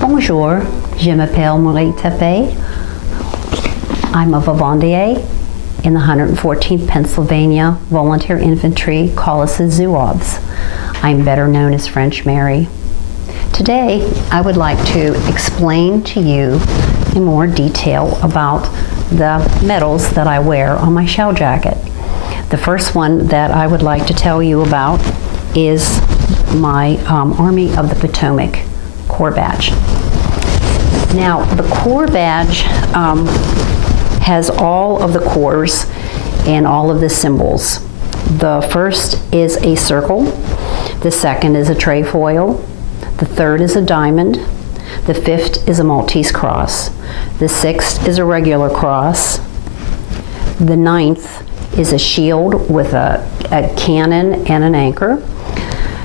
Bonjour, je m'appelle Marie Tepe. I'm a Vivandier in the 114th Pennsylvania Volunteer Infantry Colossus Zouaves. I'm better known as French Mary. Today, I would like to explain to you in more detail about the medals that I wear on my shell jacket. The first one that I would like to tell you about is my Army of the Potomac Corps Badge. Now, the Corps Badge has all of the corps and all of the symbols. The first is a circle, the second is a trefoil, the third is a diamond, the fifth is a Maltese cross, the sixth is a regular cross, the ninth is a shield with a cannon and an anchor,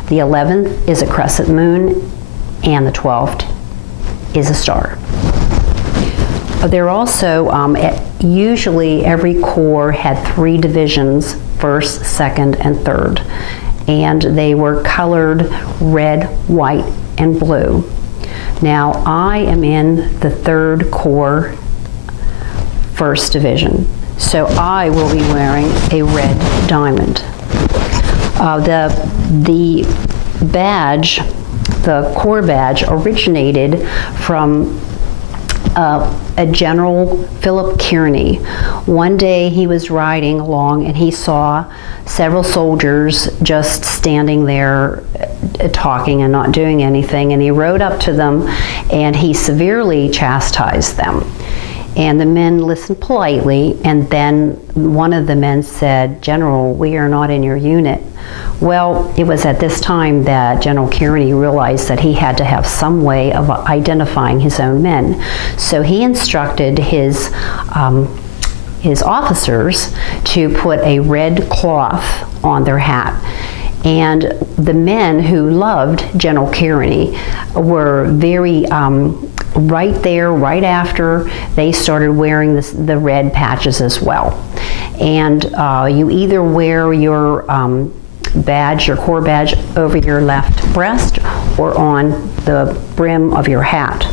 the 11th is a crescent moon, and the 12th is a star. There also, usually every corps had 3 divisions, 1st, 2nd, and 3rd, and they were colored red, white, and blue. Now, I am in the 3rd Corps, 1st Division, so I will be wearing a red diamond. The badge, the Corps Badge, originated from a General Philip Kearny. One day he was riding along and he saw several soldiers just standing there talking and not doing anything, and he rode up to them and he severely chastised them. And the men listened politely, and then one of the men said, "General, we are not in your unit." Well, it was at this time that General Kearny realized that he had to have some way of identifying his own men. So he instructed his officers to put a red cloth on their hat. And the men who loved General Kearny were very, right there, right after, they started wearing the red patches as well. And you either wear your badge, your Corps Badge, over your left breast or on the brim of your hat,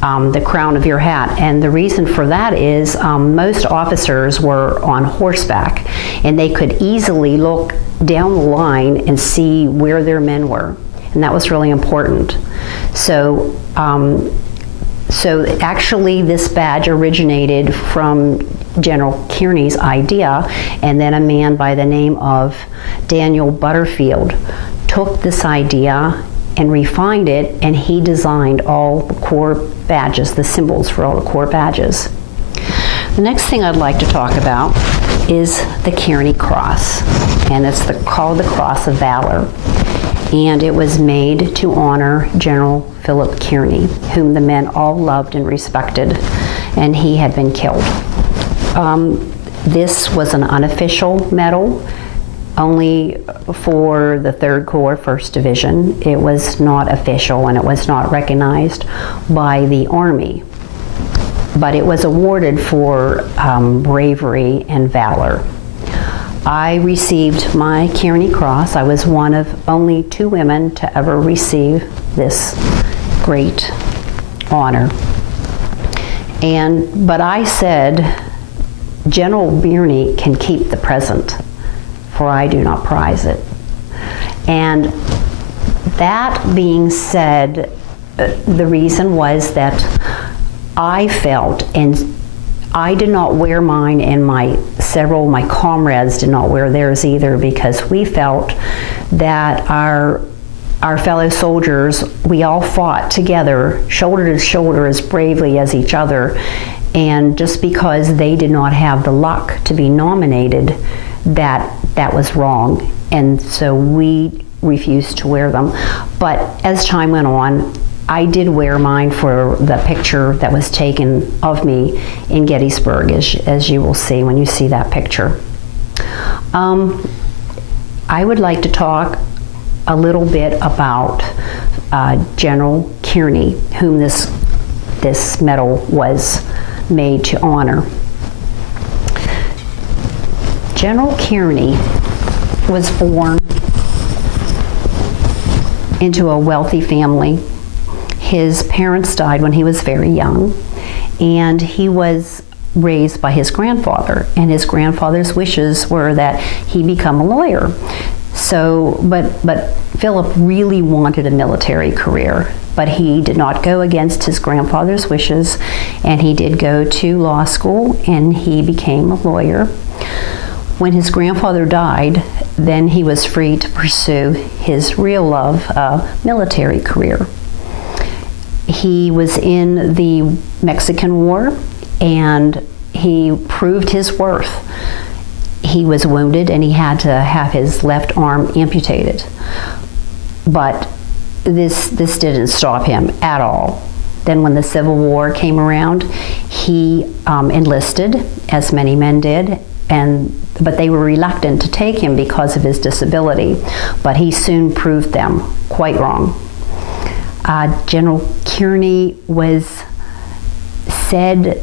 the crown of your hat. And the reason for that is most officers were on horseback, and they could easily look down the line and see where their men were, and that was really important. So actually this badge originated from General Kearny's idea, and then a man by the name of Daniel Butterfield took this idea and refined it, and he designed all the Corps badges, the symbols for all the Corps badges. The next thing I'd like to talk about is the Kearny Cross, and it's called the Cross of Valor. And it was made to honor General Philip Kearny, whom the men all loved and respected, and he had been killed. This was an unofficial medal, only for the 3rd Corps, 1st Division. It was not official, and it was not recognized by the Army, but it was awarded for bravery and valor. I received my Kearny Cross. I was one of only 2 women to ever receive this great honor. But I said, General Kearny can keep the present, for I do not prize it. And that being said, the reason was that I felt, and I did not wear mine, and several of my comrades did not wear theirs either, because we felt that our fellow soldiers, we all fought together, shoulder to shoulder, as bravely as each other, and just because they did not have the luck to be nominated, that was wrong, and so we refused to wear them. But as time went on, I did wear mine for the picture that was taken of me in Gettysburg, as you will see when you see that picture. I would like to talk a little bit about General Kearney, whom this medal was made to honor. General Kearney was born into a wealthy family. His parents died when he was very young, and he was raised by his grandfather, and his grandfather's wishes were that he become a lawyer. So, but Philip really wanted a military career, but he did not go against his grandfather's wishes, and he did go to law school, and he became a lawyer. When his grandfather died, then he was free to pursue his real love, military career. He was in the Mexican War, and he proved his worth. He was wounded and he had to have his left arm amputated. But this didn't stop him at all. Then when the Civil War came around, he enlisted, as many men did, but they were reluctant to take him because of his disability. But he soon proved them quite wrong. General Kearney was said,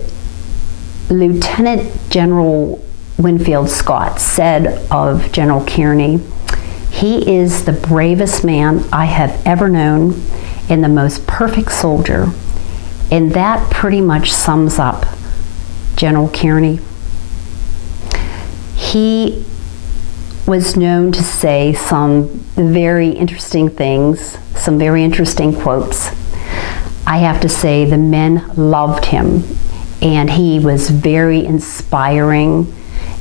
Lieutenant General Winfield Scott said of General Kearney, "He is the bravest man I have ever known and the most perfect soldier." And that pretty much sums up General Kearney. He was known to say some very interesting things, some very interesting quotes. I have to say the men loved him, and he was very inspiring,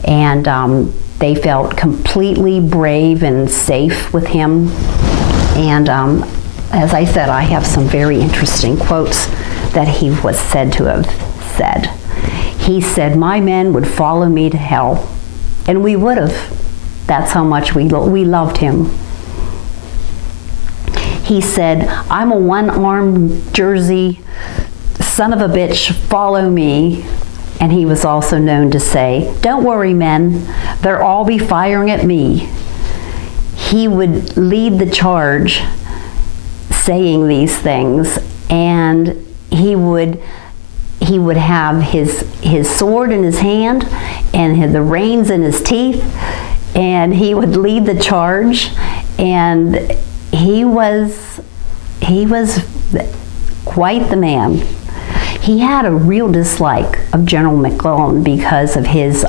and they felt completely brave and safe with him. And as I said, I have some very interesting quotes that he was said to have said. He said, "My men would follow me to hell," and we would have. That's how much we loved him. He said, "I'm a one-armed Jersey son of a bitch, follow me." And he was also known to say, "Don't worry, men, they'll all be firing at me." He would lead the charge saying these things, and he would have his sword in his hand and the reins in his teeth, and he would lead the charge, and he was quite the man. He had a real dislike of General McClellan because of his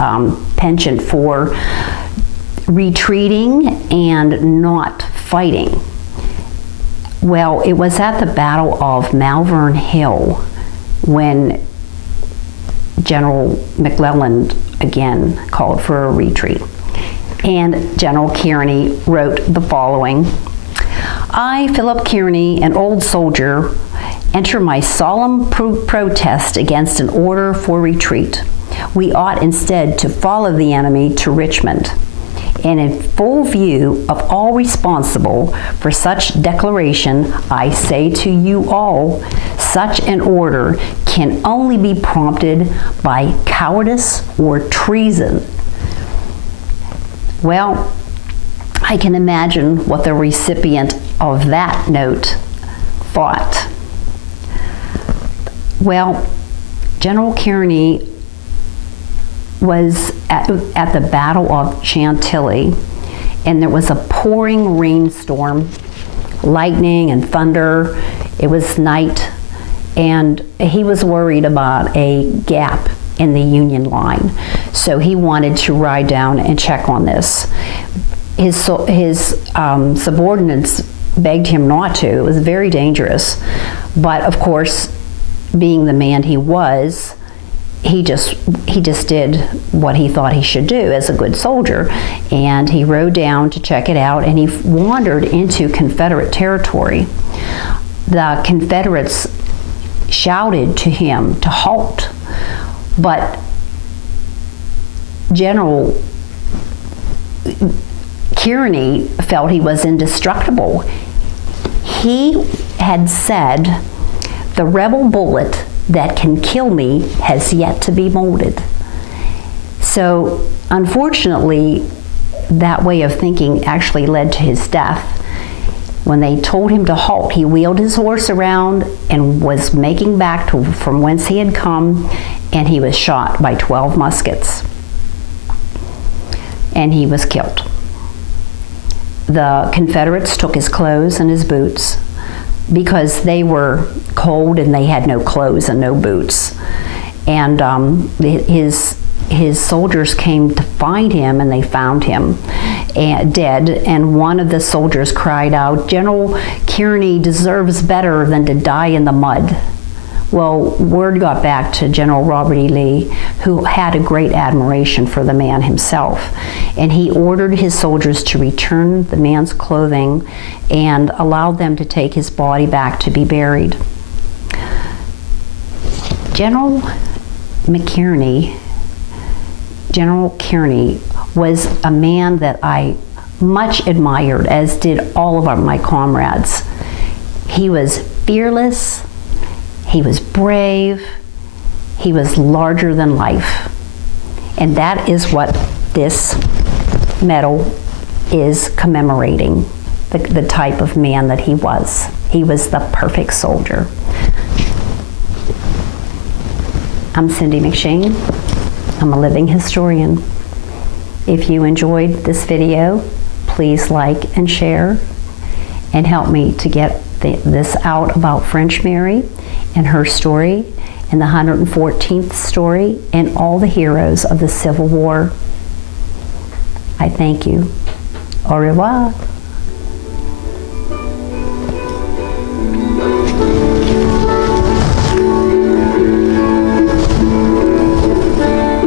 penchant for retreating and not fighting. Well, it was at the Battle of Malvern Hill when General McClellan again called for a retreat. And General Kearney wrote the following: "I, Philip Kearney, an old soldier, enter my solemn protest against an order for retreat. We ought instead to follow the enemy to Richmond. And in full view of all responsible for such declaration, I say to you all, such an order can only be prompted by cowardice or treason." Well, I can imagine what the recipient of that note thought. Well, General Kearney was at the Battle of Chantilly, and there was a pouring rainstorm, lightning and thunder. It was night, and he was worried about a gap in the Union line. So he wanted to ride down and check on this. His subordinates begged him not to. It was very dangerous. But of course, being the man he was, he just did what he thought he should do as a good soldier, and he rode down to check it out, and he wandered into Confederate territory. The Confederates shouted to him to halt, but General Kearney felt he was indestructible. He had said, "The rebel bullet that can kill me has yet to be molded." So unfortunately, that way of thinking actually led to his death. When they told him to halt, he wheeled his horse around and was making back from whence he had come, and he was shot by 12 muskets. And he was killed. The Confederates took his clothes and his boots because they were cold and they had no clothes and no boots. And his soldiers came to find him, and they found him dead. And one of the soldiers cried out, "General Kearny deserves better than to die in the mud." Well, word got back to General Robert E. Lee, who had a great admiration for the man himself. And he ordered his soldiers to return the man's clothing and allowed them to take his body back to be buried. General Kearny was a man that I much admired, as did all of my comrades. He was fearless, he was brave, he was larger than life. And that is what this medal is commemorating, the type of man that he was. He was the perfect soldier. I'm Cindy McShane. I'm a living historian. If you enjoyed this video, please like and share and help me to get this out about French Mary and her story and the 114th story and all the heroes of the Civil War. I thank you. Au revoir.